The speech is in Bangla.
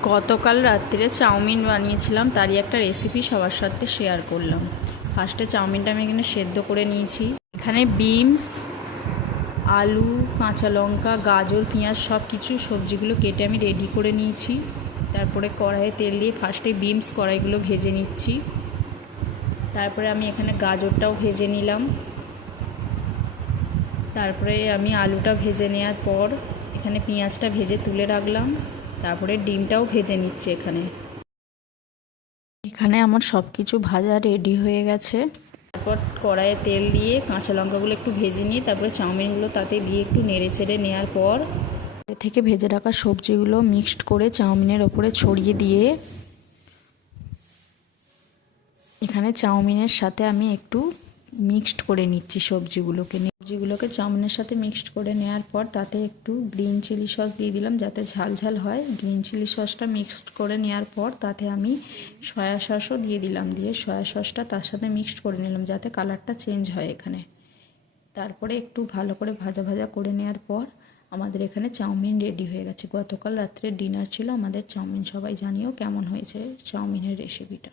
গতকাল রাত্রে চাউমিন বানিয়েছিলাম, তারই একটা রেসিপি সবার সাথে শেয়ার করলাম। ফার্স্টে চাউমিনটা আমি এখানে সেদ্ধ করে নিয়েছি। এখানে বিনস, আলু, কাঁচা লঙ্কা, গাজর, পেঁয়াজ সব কিছু সবজিগুলো কেটে আমি রেডি করে নিয়েছি। তারপরে কড়াইয়ে তেল দিয়ে ফার্স্টে বিনস কড়াইগুলো ভেজে নিচ্ছি। তারপরে আমি এখানে গাজরটাও ভেজে নিলাম। তারপরে আমি আলুটা ভেজে নেওয়ার পর এখানে পেঁয়াজটা ভেজে তুলে রাখলাম। তারপরে ডিমটাও ভেজে নিচ্ছি। এখানে আমার সব কিছু ভাজা রেডি হয়ে গেছে। তারপর কড়াইয়ে তেল দিয়ে কাঁচা লঙ্কাগুলো একটু ভেজে নিয়ে তারপরে চাউমিনগুলো তাতে দিয়ে একটু নেড়ে চেড়ে নেওয়ার পর এ থেকে ভেজে রাখা সবজিগুলো মিক্সড করে চাউমিনের ওপরে ছড়িয়ে দিয়ে এখানে চাউমিনের সাথে আমি একটু মিক্সড করে নিচ্ছি সবজিগুলোকে চাউমিনের সাথে মিক্সড করে নেওয়ার পর তাতে একটু গ্রিন চিলি সস দিয়ে দিলাম যাতে ঝাল ঝাল হয়। গ্রিন চিলি সসটা মিক্সড করে নেওয়ার পর তাতে আমি সয়া সসও দিয়ে দিলাম, দিয়ে সয়া সসটা তার সাথে মিক্সড করে নিলাম যাতে কালারটা চেঞ্জ হয় এখানে। তারপরে একটু ভালো করে ভাজা ভাজা করে নেওয়ার পর আমাদের এখানে চাউমিন রেডি হয়ে গেছে। গতকাল রাত্রে ডিনার ছিল আমাদের চাউমিন। সবাই জানিও কেমন হয়েছে চাউমিনের রেসিপিটা।